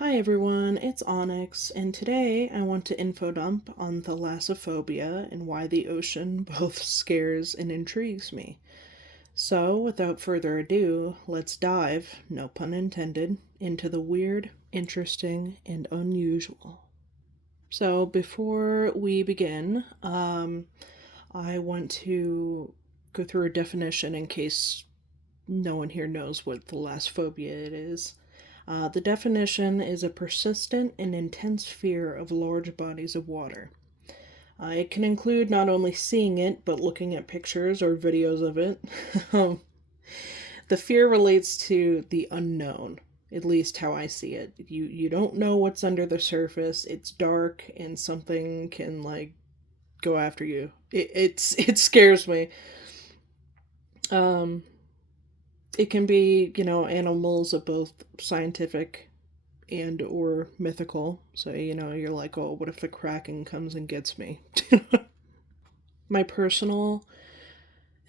Hi everyone, it's Onyx, and today I want to info dump on thalassophobia and why the ocean both scares and intrigues me. So, without further ado, let's dive, no pun intended, into the weird, interesting, and unusual. So, before we begin, I want to go through a definition in case no one here knows what thalassophobia it is. The definition is a persistent and intense fear of large bodies of water. It can include not only seeing it, but looking at pictures or videos of it. The fear relates to the unknown, at least how I see it. You don't know what's under the surface. It's dark, and something can go after you. It scares me. Um, it can be animals of both scientific and or mythical. So you're like, oh, what if the Kraken comes and gets me? My personal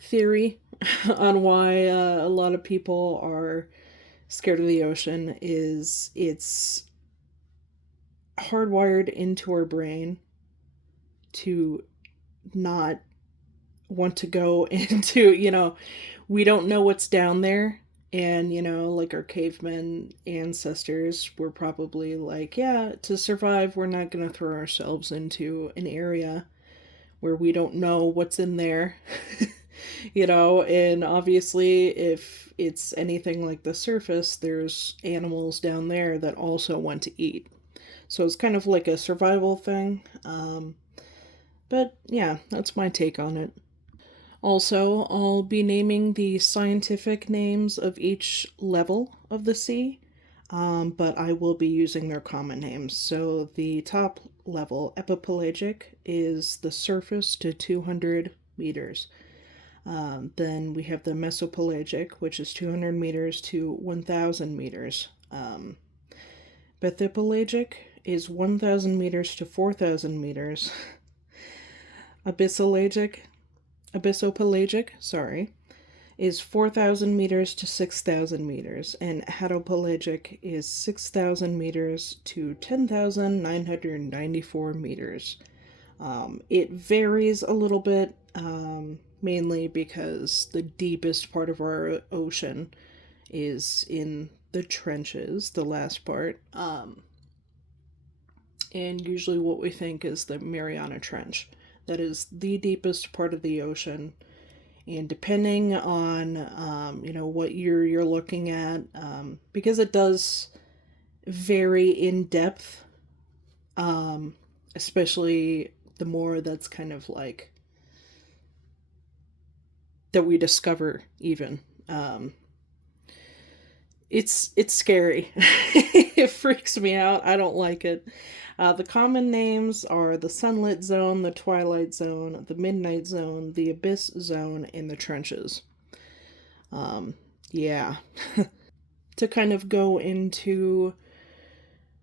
theory on why a lot of people are scared of the ocean is it's hardwired into our brain to not want to go into, we don't know what's down there. And, like our cavemen ancestors were probably like, yeah, to survive, we're not going to throw ourselves into an area where we don't know what's in there. And obviously, if it's anything like the surface, there's animals down there that also want to eat. So it's kind of like a survival thing. But yeah, that's my take on it. Also, I'll be naming the scientific names of each level of the sea, but I will be using their common names. So the top level, epipelagic, is the surface to 200 meters. Then we have the mesopelagic, which is 200 meters to 1,000 meters. Bathypelagic is 1,000 meters to 4,000 meters. Abyssopelagic, sorry, is 4,000 meters to 6,000 meters, and hadopelagic is 6,000 meters to 10,994 meters. It varies a little bit, mainly because the deepest part of our ocean is in the trenches, the last part, and usually what we think is the Mariana Trench. That is the deepest part of the ocean, and depending on what you're looking at, because it does vary in depth, especially the more that's kind of like that we discover even. It's scary. It freaks me out. I don't like it. The common names are the sunlit zone, the twilight zone, the midnight zone, the abyss zone, and the trenches. Yeah. To kind of go into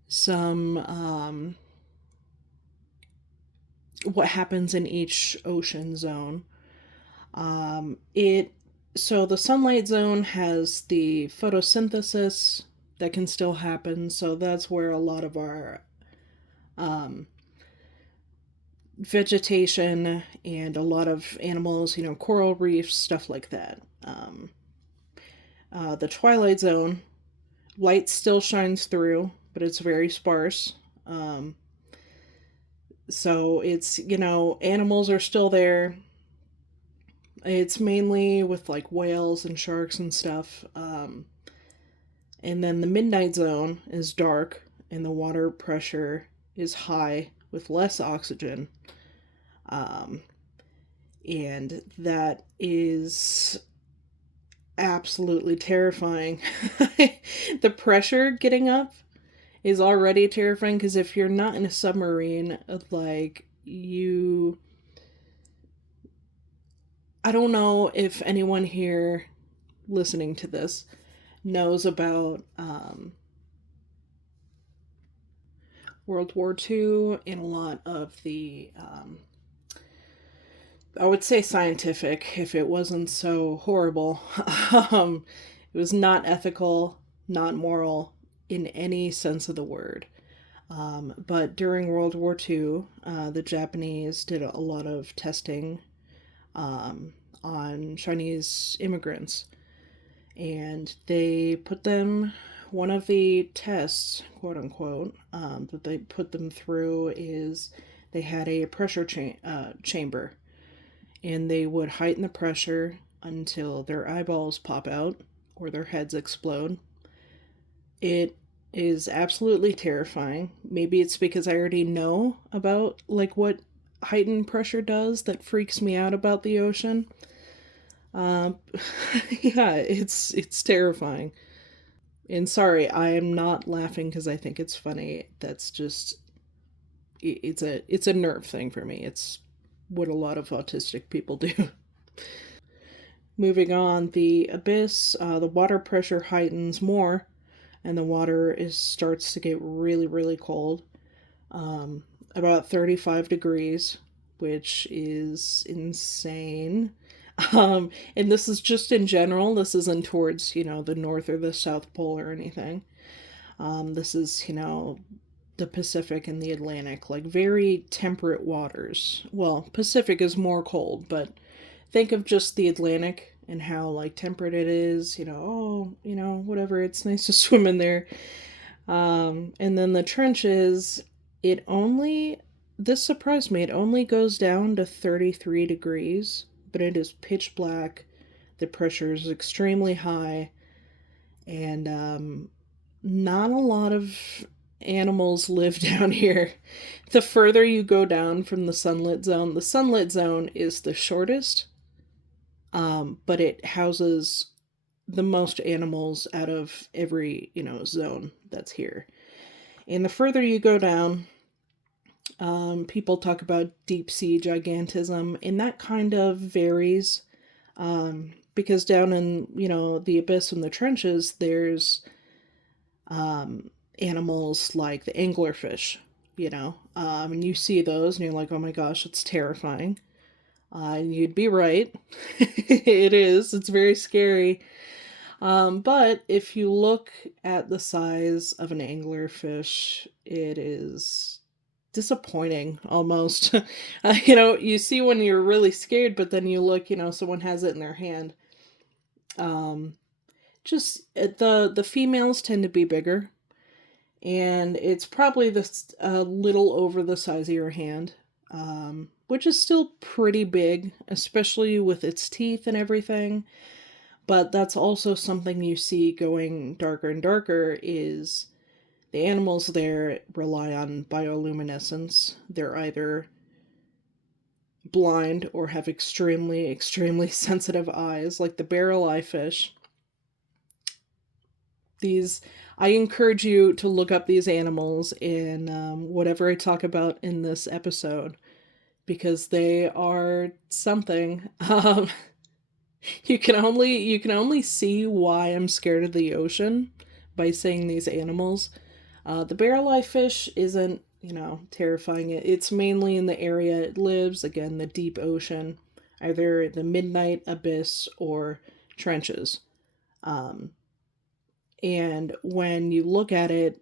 some what happens in each ocean zone. It so the sunlight zone has the photosynthesis that can still happen, so that's where a lot of our vegetation and a lot of animals, coral reefs, stuff like that. The twilight zone, light still shines through, but it's very sparse. So it's, animals are still there. It's mainly with like whales and sharks and stuff. And then the midnight zone is dark and the water pressure is high with less oxygen. And that is absolutely terrifying. The pressure getting up is already terrifying because if you're not in a submarine, I don't know if anyone here listening to this knows about World War II and a lot of the, I would say scientific, if it wasn't so horrible. It was not ethical, not moral, in any sense of the word. But during World War II, the Japanese did a lot of testing on Chinese immigrants, and they put them. One of the tests, quote unquote, that they put them through is they had a pressure chamber, and they would heighten the pressure until their eyeballs pop out or their heads explode. It is absolutely terrifying. Maybe it's because I already know about like what heightened pressure does that freaks me out about the ocean. Um, yeah, it's terrifying. And sorry, I am not laughing because I think it's funny. That's just it's a nerve thing for me. It's what a lot of autistic people do. Moving on, the abyss, the water pressure heightens more, and the water is starts to get really, really cold. About 35 degrees, which is insane. And this is just in general. This isn't towards, the North or the South Pole or anything. This is, the Pacific and the Atlantic, like very temperate waters. Well, Pacific is more cold, but think of just the Atlantic and how like temperate it is, whatever, it's nice to swim in there. And then the trenches, it only, this surprised me, it only goes down to 33 degrees, but it is pitch black. The pressure is extremely high, and not a lot of animals live down here. The further you go down from the sunlit zone is the shortest, but it houses the most animals out of every, zone that's here. And the further you go down, people talk about deep sea gigantism, and that kind of varies. Because down in, the abyss and the trenches, there's animals like the anglerfish, and you see those and you're like, oh my gosh, it's terrifying. And you'd be right. It is. It's very scary. But if you look at the size of an anglerfish, it is disappointing almost. You see when you're really scared, but then you look, someone has it in their hand. Just the females tend to be bigger, and it's probably this a little over the size of your hand, which is still pretty big, especially with its teeth and everything. But that's also something you see going darker and darker is the animals there rely on bioluminescence. They're either blind or have extremely, extremely sensitive eyes, like the barrel eye fish. I encourage you to look up these animals in whatever I talk about in this episode, because they are something. You can only see why I'm scared of the ocean by seeing these animals. The barrel eye fish isn't, terrifying. It's mainly in the area it lives, again, the deep ocean, either the midnight abyss or trenches. And when you look at it,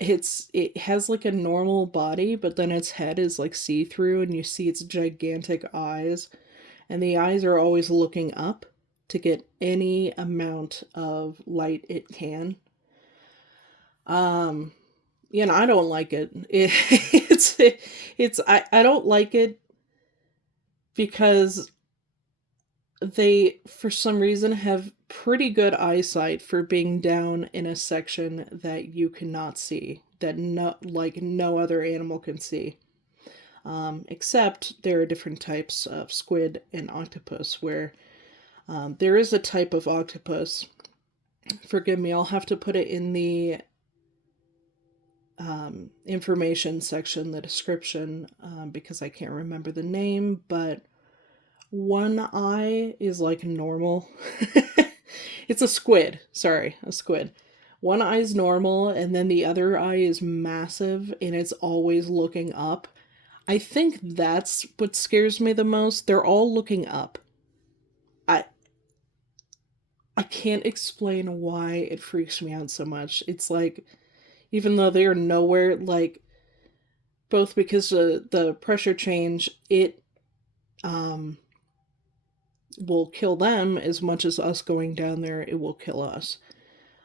it has like a normal body, but then its head is like see-through, and you see its gigantic eyes, and the eyes are always looking up to get any amount of light it can. I don't like it. I don't like it because they, for some reason, have pretty good eyesight for being down in a section that you cannot see, that no other animal can see. Except there are different types of squid and octopus where there is a type of octopus. Forgive me, I'll have to put it in the information section, the description, because I can't remember the name, but one eye is like normal. It's a squid. Sorry, a squid. One eye is normal, and then the other eye is massive, and it's always looking up. I think that's what scares me the most. They're all looking up. I I can't explain why it freaks me out so much. It's like, even though they are nowhere, like, both because the pressure change, it um, will kill them as much as us going down there, it will kill us.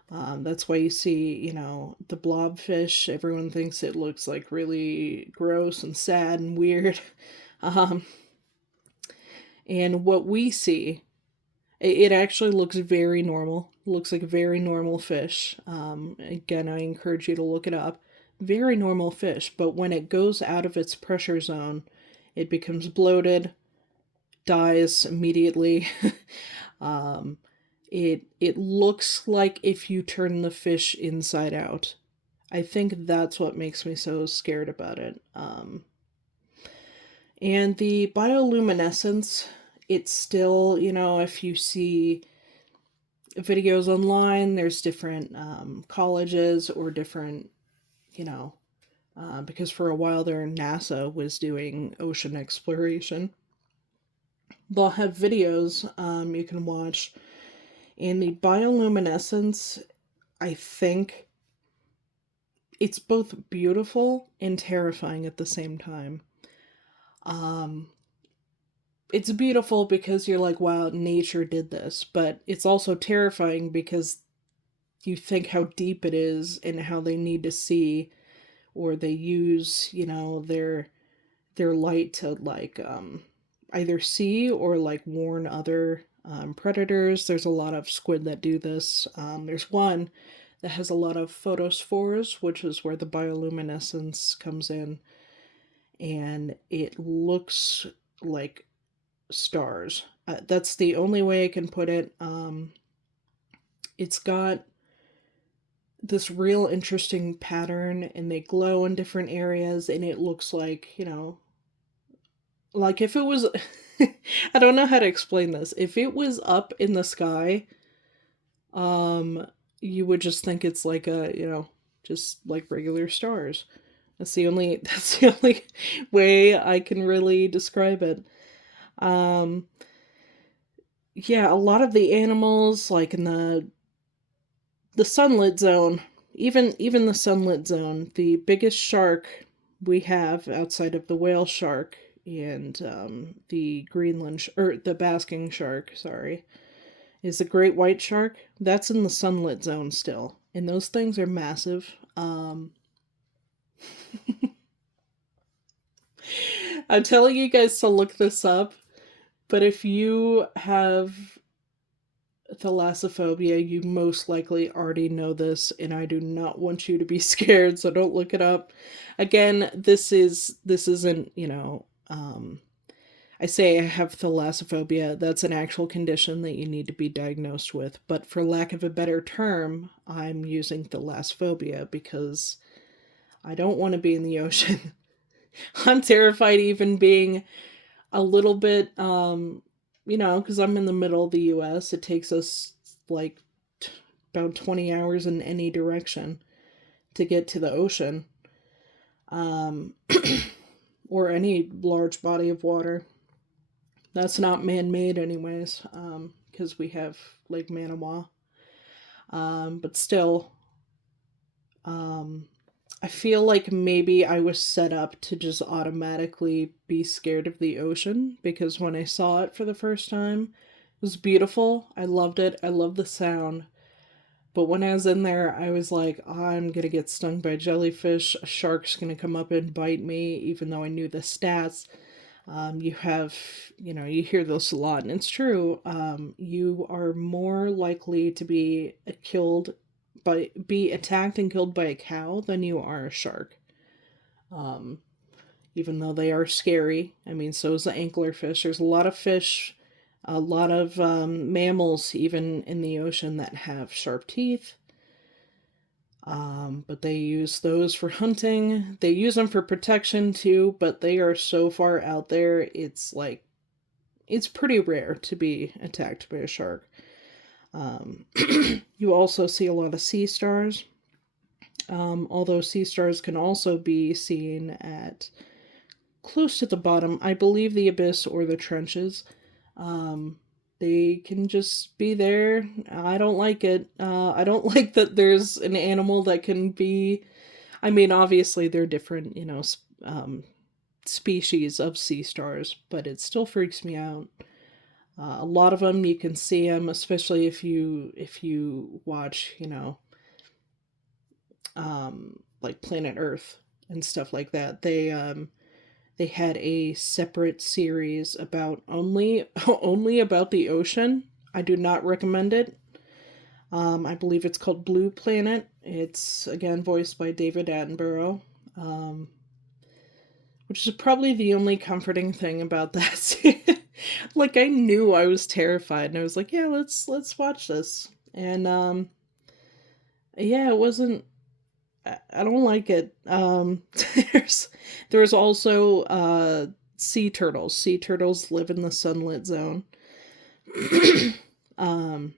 That's why you see, the blobfish. Everyone thinks it looks like really gross and sad and weird. Um, and what we see, it actually looks very normal. It looks like a very normal fish. Again, I encourage you to look it up. Very normal fish, but when it goes out of its pressure zone, it becomes bloated, dies immediately. um, it looks like if you turn the fish inside out. I think that's what makes me so scared about it. And the bioluminescence, it's still, if you see videos online, there's different colleges or different, you know, because for a while there, NASA was doing ocean exploration. They'll have videos you can watch, and the bioluminescence, I think it's both beautiful and terrifying at the same time. Um, it's beautiful because you're like, wow, nature did this, but it's also terrifying because you think how deep it is and how they need to see, or they use, their light to like either see or like warn other predators. There's a lot of squid that do this. There's one that has a lot of photospores, which is where the bioluminescence comes in, and it looks like stars. That's the only way I can put it. It's got this real interesting pattern, and they glow in different areas, and it looks like, like if it was I don't know how to explain this. If it was up in the sky, um you would just think it's like just like regular stars. That's the only way I can really describe it. Um yeah, a lot of the animals like in the sunlit zone, even the sunlit zone, the biggest shark we have outside of the whale shark and the or the basking shark, sorry, is the great white shark. That's in the sunlit zone still, and those things are massive. I'm telling you guys to look this up, but if you have thalassophobia, you most likely already know this, and I do not want you to be scared, so don't look it up. Again, this isn't, I say I have thalassophobia. That's an actual condition that you need to be diagnosed with, but for lack of a better term, I'm using thalassophobia because I don't want to be in the ocean. I'm terrified even being a little bit, because I'm in the middle of the US. It takes us like about 20 hours in any direction to get to the ocean, um, or any large body of water. That's not man made, anyways, because we have Lake Manawa. But still, um, I feel like maybe I was set up to just automatically be scared of the ocean because when I saw it for the first time, it was beautiful. I loved it. I love the sound. But when I was in there, I was like, I'm gonna get stung by jellyfish. A shark's gonna come up and bite me, even though I knew the stats. You have, you hear this a lot, and it's true. You are more likely to be attacked and killed by a cow than you are a shark. Um, Even though they are scary. I mean, so is the anglerfish. There's a lot of fish, a lot of mammals, even in the ocean, that have sharp teeth. But they use those for hunting. They use them for protection too, but they are so far out there, it's pretty rare to be attacked by a shark. You also see a lot of sea stars, although sea stars can also be seen at close to the bottom. I believe the abyss or the trenches. Um, They can just be there. I don't like it. I don't like that there's an animal that can be. I mean, obviously they're different, species of sea stars, but it still freaks me out. A lot of them you can see them, especially if you watch, like Planet Earth and stuff like that. They had a separate series about only only about the ocean. I do not recommend it. I believe it's called Blue Planet. It's again voiced by David Attenborough, um, which is probably the only comforting thing about that. Like I knew I was terrified, and I was like, "Yeah, let's watch this." And yeah, it wasn't. I don't like it. There's there's also sea turtles. Sea turtles live in the sunlit zone. um,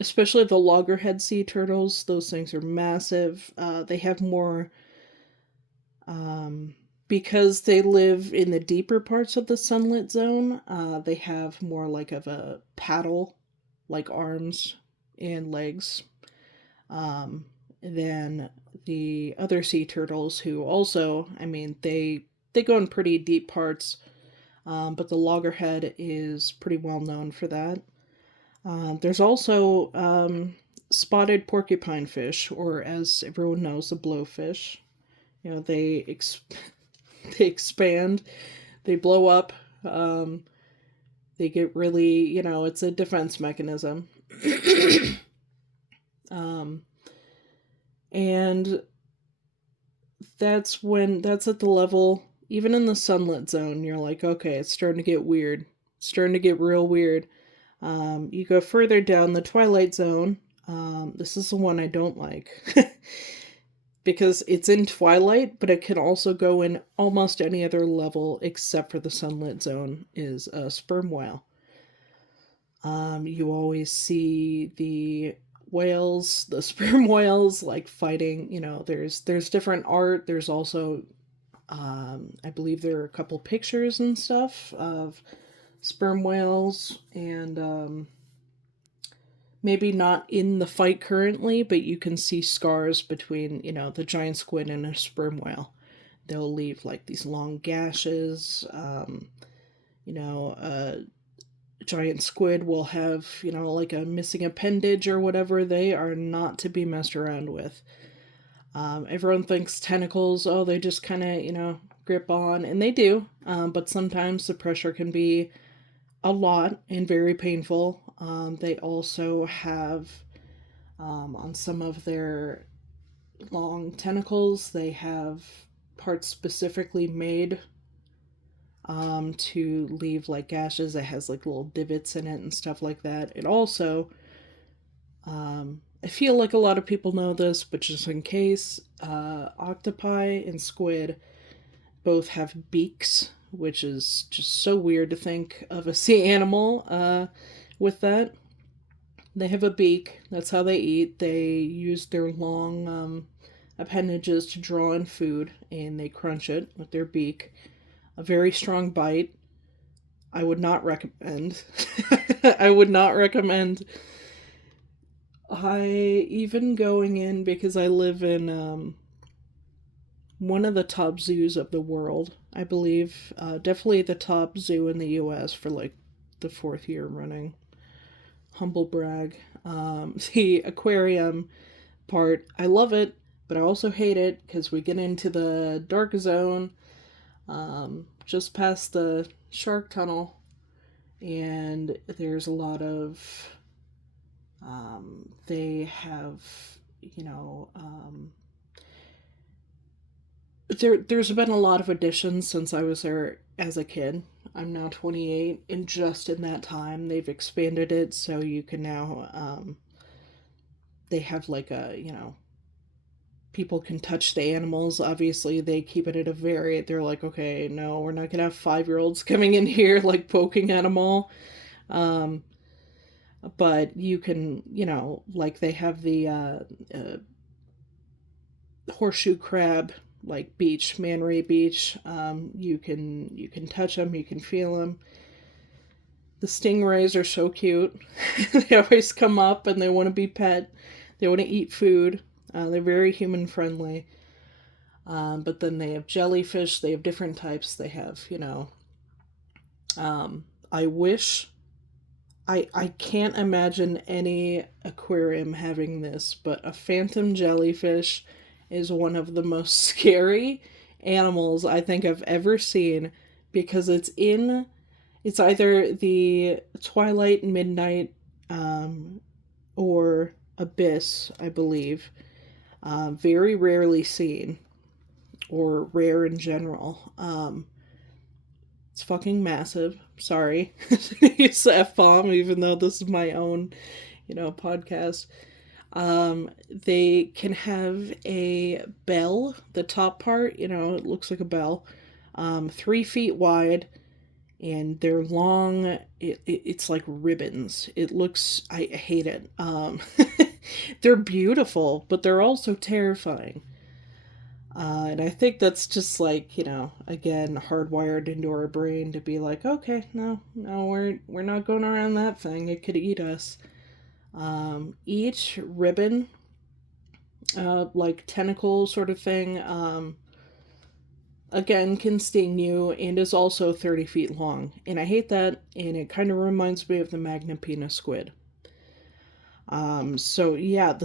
Especially the loggerhead sea turtles. Those things are massive. They have more um, because they live in the deeper parts of the sunlit zone. They have more like of a paddle, like arms and legs. Um, than the other sea turtles, who also, I mean, they go in pretty deep parts, but the loggerhead is pretty well known for that. There's also spotted porcupine fish, or as everyone knows, the blowfish. They expand, they blow up, um, they get really, it's a defense mechanism. um, and that's at the level, even in the sunlit zone, you're like, okay, it's starting to get weird. It's starting to get real weird. You go further down the twilight zone. This is the one I don't like. Because it's in twilight, but it can also go in almost any other level except for the sunlit zone, is a sperm whale. You always see the whales, the sperm whales, like fighting. There's different art. There's also, I believe there are a couple pictures and stuff of sperm whales, and maybe not in the fight currently, but you can see scars between, the giant squid and a sperm whale. They'll leave like these long gashes. A giant squid will have, like a missing appendage or whatever. They are not to be messed around with. Everyone thinks tentacles, oh, they just kind of, grip on, and they do. But sometimes the pressure can be a lot and very painful. They also have, on some of their long tentacles, they have parts specifically made to leave like gashes. It has like little divots in it and stuff like that. It also, I feel like a lot of people know this, but just in case, octopi and squid both have beaks, which is just so weird to think of a sea animal with that. They have a beak. That's how they eat. They use their long appendages to draw in food, and they crunch it with their beak. A very strong bite. I would not recommend. I would not recommend. I even going in, because I live in one of the top zoos of the world, I believe. Definitely the top zoo in the U.S. for like the fourth year running. Humble brag. The aquarium part, I love it, but I also hate it because we get into the dark zone, just past the shark tunnel, and there's a lot of, they have, you know, there's been a lot of additions since I was there as a kid. I'm now 28, and just in that time, they've expanded it so you can now, they have like a, people can touch the animals. Obviously, they keep it at a very, they're like, okay, no, we're not gonna have 5-year-olds coming in here, like poking at them all. Um, but you can, like they have the horseshoe crab, like beach, Man Ray Beach. You can touch them, you can feel them. The stingrays are so cute. They always come up and they want to be pet. They want to eat food. They're very human friendly. But then they have jellyfish. They have different types. They have, I wish. I can't imagine any aquarium having this, but a phantom jellyfish is one of the most scary animals I think I've ever seen because it's either the Twilight, Midnight, or Abyss, I believe. Very rarely seen, or rare in general. It's fucking massive. Sorry to use the F-bomb, even though this is my own, podcast. They can have a bell, the top part, it looks like a bell, 3 feet wide, and they're long. It's like ribbons. It looks, I hate it. They're beautiful, but they're also terrifying. And I think that's just like, again, hardwired into our brain to be like, okay, no, we're not going around that thing. It could eat us. Each ribbon, like tentacle sort of thing, again, can sting you and is also 30 feet long. And I hate that, and it kind of reminds me of the Magnapina squid. So yeah,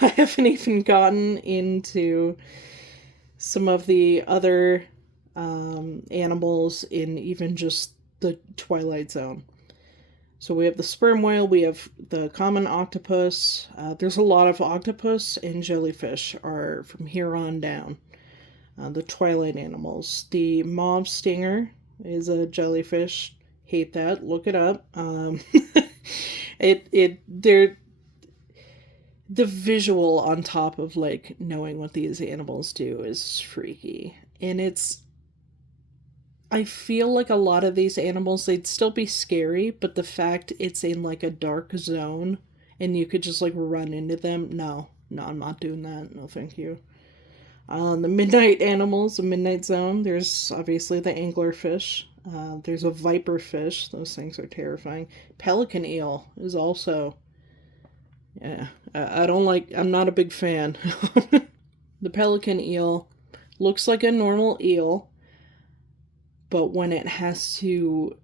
I haven't even gotten into some of the other animals in even just the Twilight Zone. So we have the sperm whale, we have the common octopus. There's a lot of octopus and jellyfish are from here on down. The Twilight animals. The mauve stinger is a jellyfish. Hate that. Look it up. They're the visual on top of like knowing what these animals do is freaky. And I feel like a lot of these animals, they'd still be scary, but the fact it's in like a dark zone and you could just like run into them, no, I'm not doing that. No, thank you. The midnight animals, the midnight zone, there's obviously the anglerfish. There's a viper fish. Those things are terrifying. Pelican eel is also, yeah, I'm not a big fan. The pelican eel looks like a normal eel, but when it has to,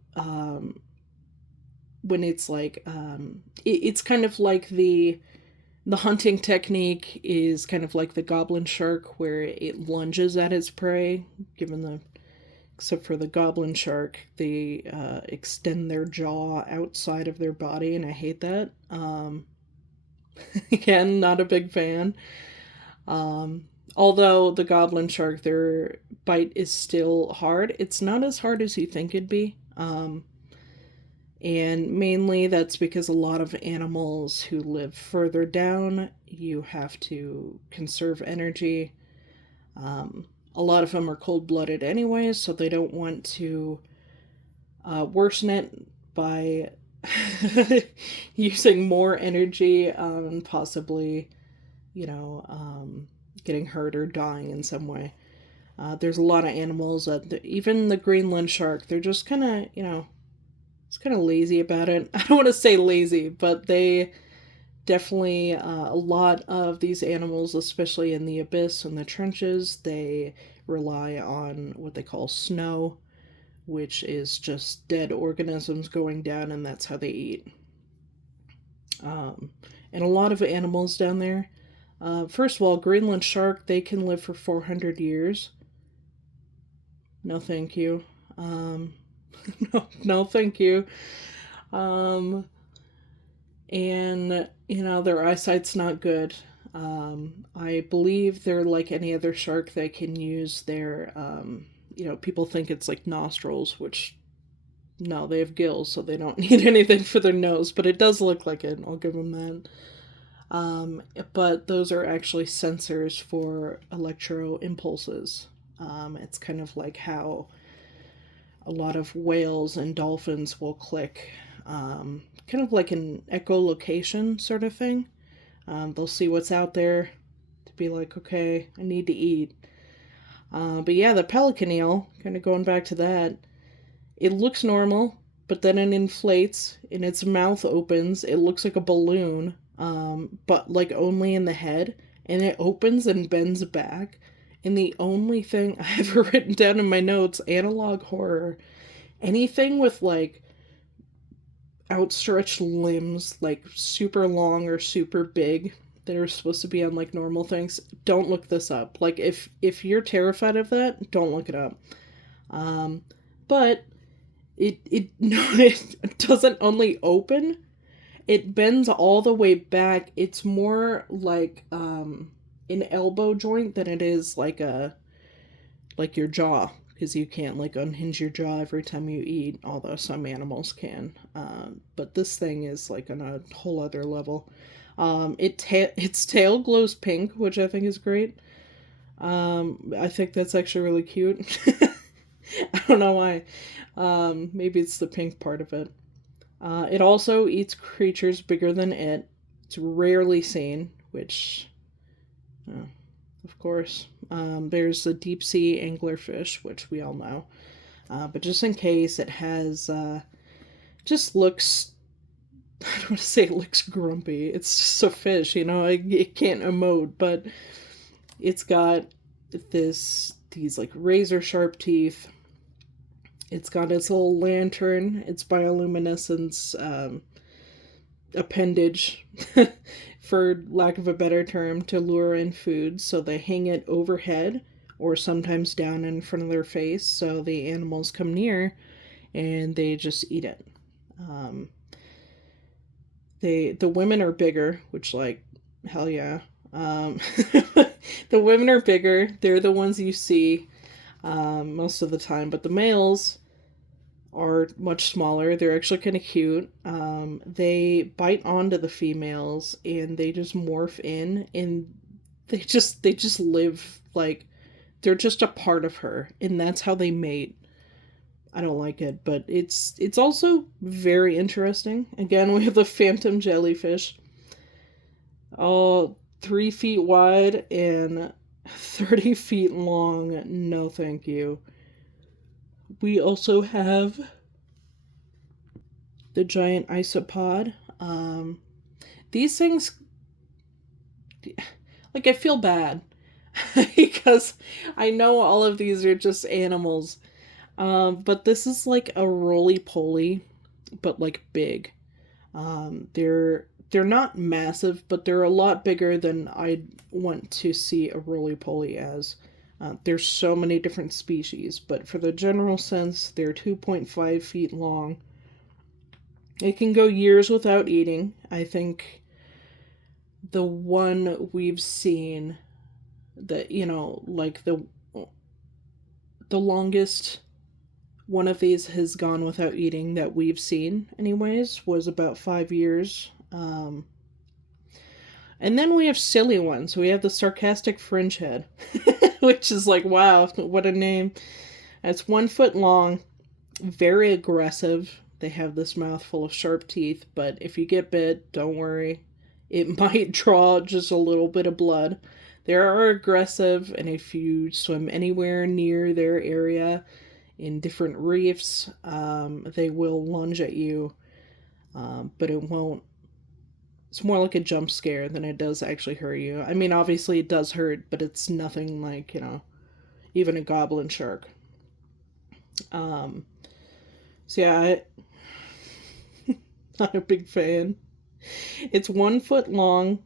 when it's like, it's kind of like the hunting technique is kind of like the goblin shark, where it lunges at its prey. Except for the goblin shark, they extend their jaw outside of their body, and I hate that. Again, not a big fan. Although the goblin shark, their bite is still hard. It's not as hard as you think it'd be. And mainly that's because a lot of animals who live further down, you have to conserve energy. A lot of them are cold-blooded anyways, so they don't want to worsen it by using more energy and possibly, getting hurt or dying in some way. There's a lot of animals that, even the Greenland shark, they're just kind of, it's kind of lazy about it. I don't want to say lazy, but they definitely, a lot of these animals, especially in the abyss and the trenches, they rely on what they call snow, which is just dead organisms going down, and that's how they eat. And a lot of animals down there, first of all, Greenland shark, they can live for 400 years. No, thank you. No, thank you. And, their eyesight's not good. I believe they're like any other shark. They can use their, people think it's like nostrils, which, no, they have gills, so they don't need anything for their nose, but it does look like it. I'll give them that. But those are actually sensors for electro impulses. It's kind of like how a lot of whales and dolphins will click, kind of like an echolocation sort of thing. They'll see what's out there to be like, okay, I need to eat. But yeah, the pelican eel, kind of going back to that, it looks normal. but then it inflates and its mouth opens. It looks like a balloon, but like only in the head, and it opens and bends back. And the only thing I have written down in my notes, analog horror, anything with like outstretched limbs, like super long or super big, that are supposed to be on like normal things, don't look this up. Like if you're terrified of that, don't look it up. But it no, it doesn't only open, it bends all the way back. It's more like an elbow joint than it is like your jaw, because you can't like unhinge your jaw every time you eat, although some animals can. But this thing is like on a whole other level. Its tail glows pink, which I think is great. I think that's actually really cute. I don't know why. Maybe it's the pink part of it. It also eats creatures bigger than it. It's rarely seen, which, of course. There's the deep sea anglerfish, which we all know. But just in case, it has, just looks, I don't want to say it looks grumpy. It's just a fish, you know, it can't emote, but it's got these like razor sharp teeth. It's got its little lantern, its bioluminescence appendage, for lack of a better term, to lure in food. So they hang it overhead or sometimes down in front of their face, so the animals come near and they just eat it. The women are bigger, which, like, hell yeah. The women are bigger. They're the ones you see most of the time, but the males are much smaller. They're actually kind of cute. They bite onto the females and they just morph in, and they just live like they're just a part of her, and that's how they mate. I don't like it, but it's also very interesting. Again, we have the phantom jellyfish, all 3 feet wide and 30 feet long. No, thank you. We also have the giant isopod. These things, like, I feel bad because I know all of these are just animals. But this is like a roly poly, but like big. They're not massive, but they're a lot bigger than I'd want to see a roly poly as. There's so many different species, but for the general sense, they're 2.5 feet long. It can go years without eating. I think the one we've seen that, like the longest one of these has gone without eating that we've seen, anyways, was about 5 years. And then we have silly ones. We have the sarcastic fringe head, which is like, wow, what a name. It's 1 foot long, very aggressive. They have this mouth full of sharp teeth, but if you get bit, don't worry. It might draw just a little bit of blood. They are aggressive, and if you swim anywhere near their area in different reefs, they will lunge at you, but it won't. It's more like a jump scare than it does actually hurt you. I mean, obviously it does hurt, but it's nothing like, even a goblin shark. So yeah, not a big fan. It's 1 foot long.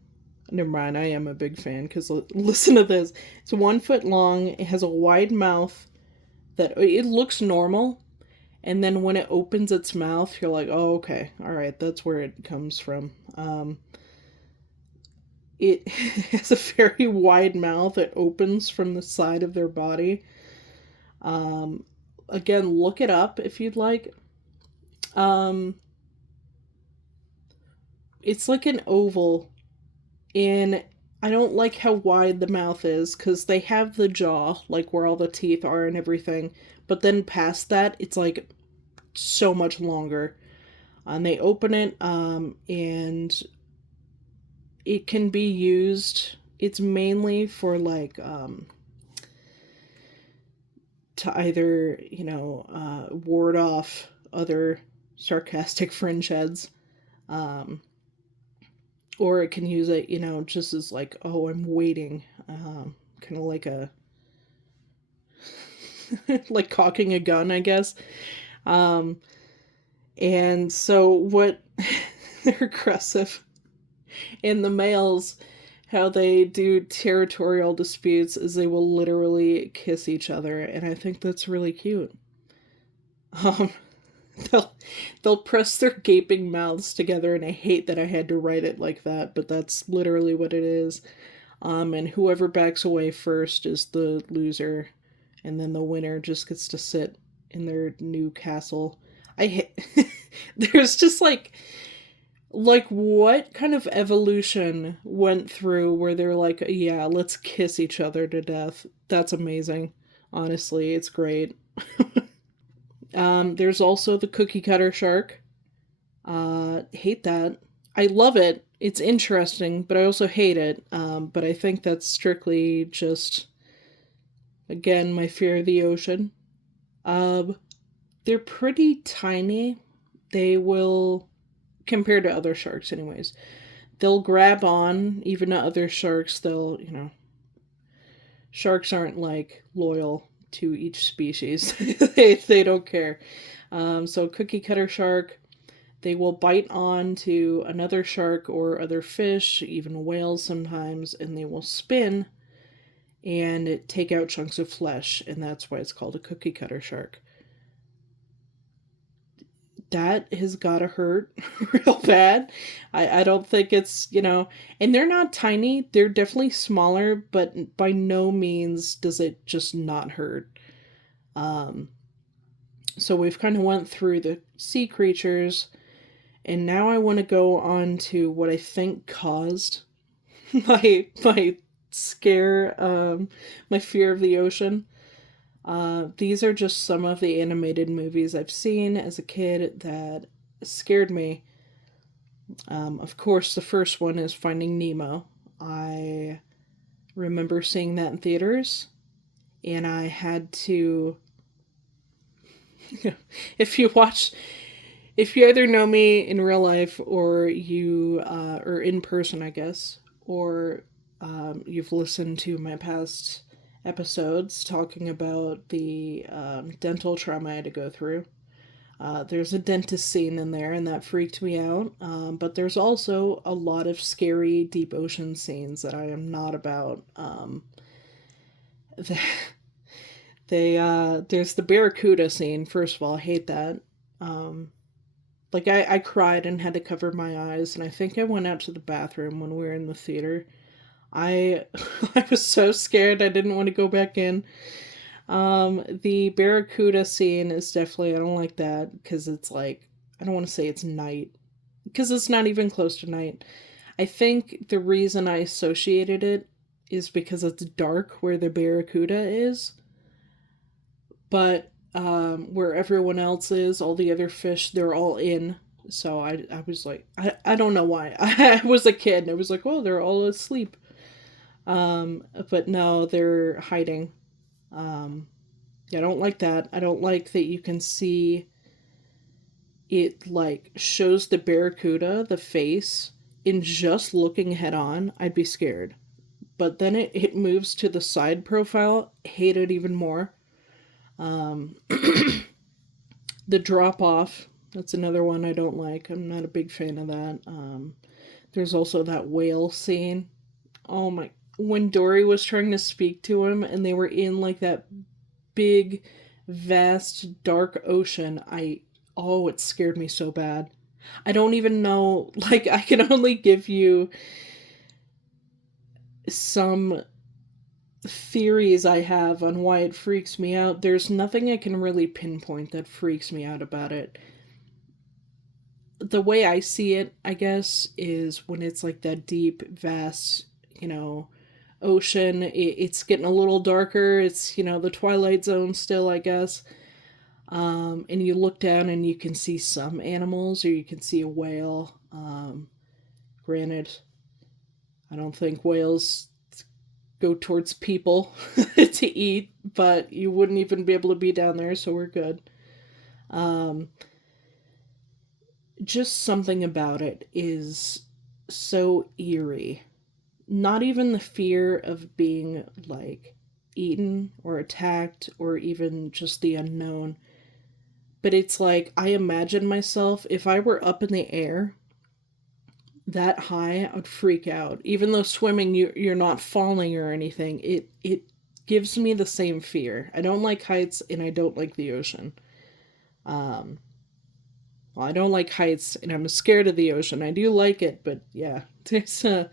Never mind, I am a big fan, because listen to this. It's 1 foot long. It has a wide mouth that it looks normal, and then when it opens its mouth, you're like, oh, okay, all right, that's where it comes from. It has a very wide mouth. It opens from the side of their body. Again, look it up if you'd like. It's like an oval, and I don't like how wide the mouth is, because they have the jaw, like where all the teeth are and everything, but then past that, it's like so much longer. And they open it, and it can be used, it's mainly for like, to either, ward off other sarcastic fringe heads. Um, or it can use it, just as like, oh, I'm waiting, kind of like a like cocking a gun, I guess. Um, and so what they're aggressive. And the males, how they do territorial disputes is they will literally kiss each other, and I think that's really cute. Um, they'll they'll press their gaping mouths together, and I hate that I had to write it like that, but that's literally what it is. And whoever backs away first is the loser, and then the winner just gets to sit in their new castle. I hate. There's just like what kind of evolution went through where they're like, yeah, let's kiss each other to death. That's amazing. Honestly, it's great. There's also the cookie cutter shark. Hate that. I love it. It's interesting, but I also hate it. But I think that's strictly just, again, my fear of the ocean. Um, they're pretty tiny. They will, compared to other sharks, anyways, they'll grab on even to other sharks. Sharks aren't like loyal to each species. They don't care. So cookie cutter shark, they will bite on to another shark or other fish, even whales sometimes, and they will spin and take out chunks of flesh, and that's why it's called a cookie cutter shark. That has gotta hurt real bad. I don't think it's, and they're not tiny. They're definitely smaller, but by no means does it just not hurt. Um, so we've kind of went through the sea creatures, and now I want to go on to what I think caused my scare, my fear of the ocean. These are just some of the animated movies I've seen as a kid that scared me. Of course, the first one is Finding Nemo. I remember seeing that in theaters, and I had to. if you watch, if you either know me in real life or or in person, I guess, or you've listened to my past episodes talking about the dental trauma I had to go through. There's a dentist scene in there, and that freaked me out. But there's also a lot of scary deep ocean scenes that I am not about. The, there's the barracuda scene. First of all, I hate that. Um, I cried and had to cover my eyes, and I think I went out to the bathroom when we were in the theater. I I was so scared I didn't want to go back in. The barracuda scene is definitely, I don't like that because it's like, I don't want to say it's night because it's not even close to night. I think the reason I associated it is because it's dark where the barracuda is, but where everyone else is, all the other fish, they're all in. So I was like, I don't know why. I was a kid and I was like, oh, they're all asleep. But no, they're hiding. Um, yeah, I don't like that. I don't like that you can see it like shows the barracuda, the face, in just looking head on. I'd be scared. But then it moves to the side profile, hate it even more. Um, the drop off, that's another one I don't like. I'm not a big fan of that. There's also that whale scene. Oh my. When Dory was trying to speak to him and they were in like that big, vast, dark ocean, oh, it scared me so bad. I don't even know, like, I can only give you some theories I have on why it freaks me out. There's nothing I can really pinpoint that freaks me out about it. The way I see it, I guess, is when it's like that deep, vast, you know, ocean. It's getting a little darker. It's the Twilight Zone still, I guess. And you look down and you can see some animals, or you can see a whale. Granted, I don't think whales go towards people to eat, but you wouldn't even be able to be down there, so we're good. Um, just something about it is so eerie. Not even the fear of being like eaten or attacked or even just the unknown, but it's like I imagine myself if I were up in the air that high, I'd freak out. Even though swimming, you're not falling or anything. It gives me the same fear. I don't like heights, and I don't like the ocean. Um, well, I don't like heights, and I'm scared of the ocean. I do like it, but yeah, there's yeah,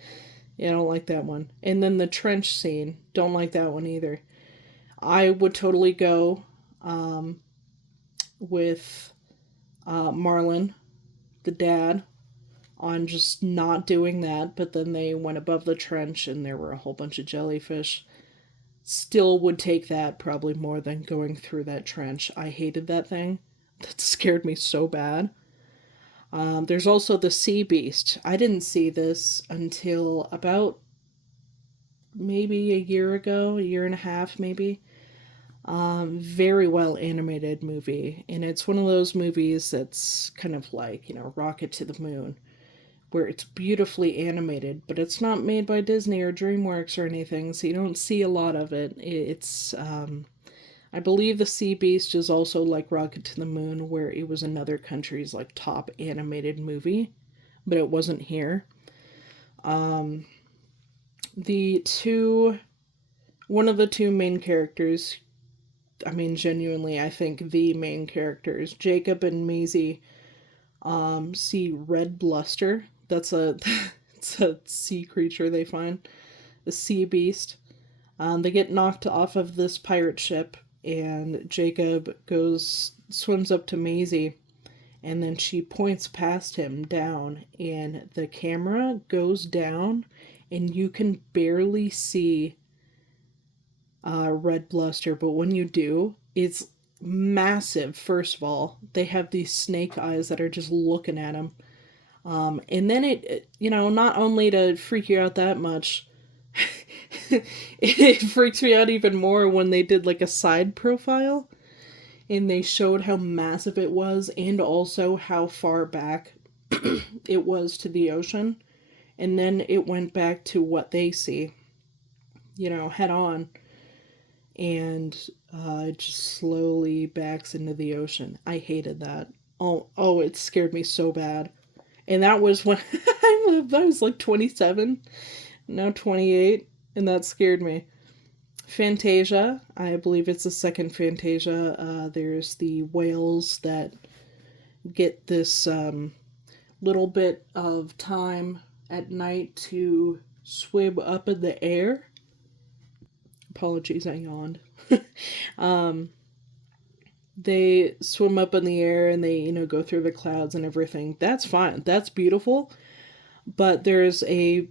I don't like that one. And then the trench scene, don't like that one either. I would totally go um, with Marlon, the dad, on just not doing that, but then they went above the trench and there were a whole bunch of jellyfish. Still would take that probably more than going through that trench. I hated that thing. That scared me so bad. There's also the sea beast. I didn't see this until about maybe a year ago, a year and a half maybe. Very well animated movie, and it's one of those movies that's kind of like, Rocket to the Moon, where it's beautifully animated, but it's not made by Disney or DreamWorks or anything, so you don't see a lot of it. I believe the Sea Beast is also like Rocket to the Moon, where it was another country's like top animated movie, but it wasn't here. Um, the two, one of the two main characters, I mean, genuinely, I think the main characters, Jacob and Maisie, see red bluster. That's a it's a sea creature they find, a sea beast. They get knocked off of this pirate ship, and Jacob goes swims up to Maisie, and then she points past him down, and the camera goes down, and you can barely see red bluster, but when you do, it's massive. First of all, they have these snake eyes that are just looking at him. And then not only to freak you out that much, it freaks me out even more when they did like a side profile and they showed how massive it was and also how far back it was to the ocean. And then it went back to what they see, head on, and it just slowly backs into the ocean. I hated that. Oh, it scared me so bad. And that was when I was like 27, now 28, and that scared me. Fantasia, I believe it's the second Fantasia. There's the whales that get this little bit of time at night to swim up in the air. Apologies, I yawned. um, they swim up in the air and they, go through the clouds and everything. That's fine. That's beautiful. But there's a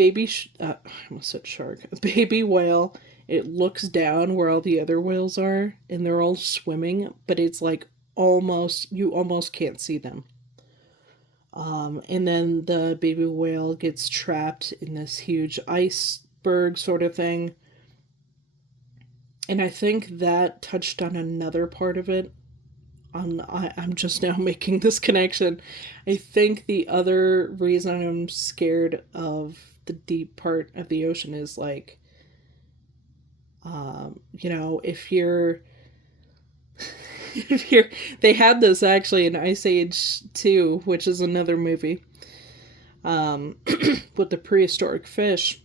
I almost said shark, a baby whale. It looks down where all the other whales are and they're all swimming, but it's like you almost can't see them. And then the baby whale gets trapped in this huge iceberg sort of thing. And I think that touched on another part of it. I'm just now making this connection. I think the other reason I'm scared of the deep part of the ocean is like, if you're, if you're, they had this actually in Ice Age 2, which is another movie, with the prehistoric fish.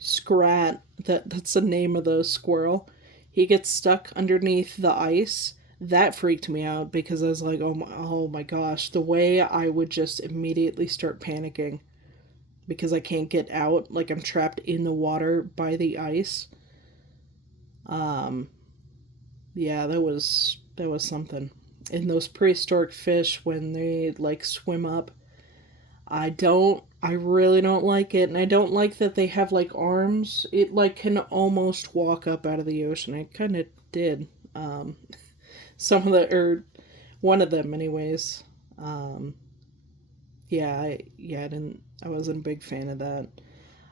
Scrat, that's the name of the squirrel. He gets stuck underneath the ice. That freaked me out because I was like, oh my gosh, the way I would just immediately start panicking because I can't get out, like I'm trapped in the water by the ice. Um, yeah, that was something. And those prehistoric fish when they like swim up, I really don't like it, and I don't like that they have like arms. It like can almost walk up out of the ocean. It kind of did. Some of the or one of them, anyways. Um, I wasn't a big fan of that.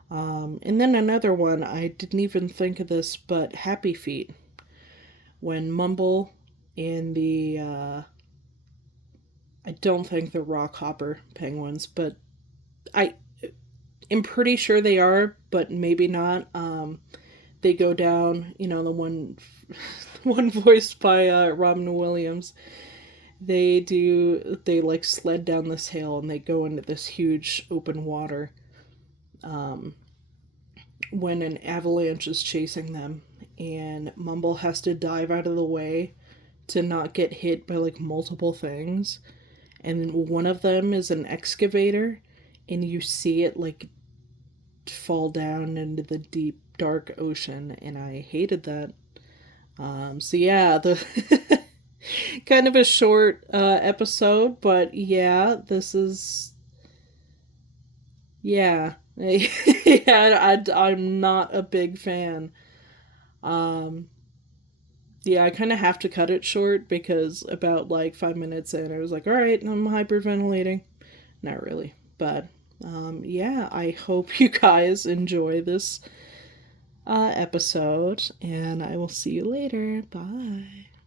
And then another one, I didn't even think of this, but Happy Feet when Mumble and the I don't think they're rockhopper penguins, but I am pretty sure they are, but maybe not. They go down, the one, one voiced by Robin Williams. They like sled down this hill and they go into this huge open water when an avalanche is chasing them, and Mumble has to dive out of the way to not get hit by like multiple things. And one of them is an excavator, and you see it like fall down into the deep dark ocean, and I hated that. So yeah, the kind of a short episode, but yeah, this is yeah. Yeah, I'm not a big fan. Um, yeah, I kind of have to cut it short because about like 5 minutes in, I was like, all right, I'm hyperventilating. Not really, but yeah, I hope you guys enjoy this episode, and I will see you later. Bye.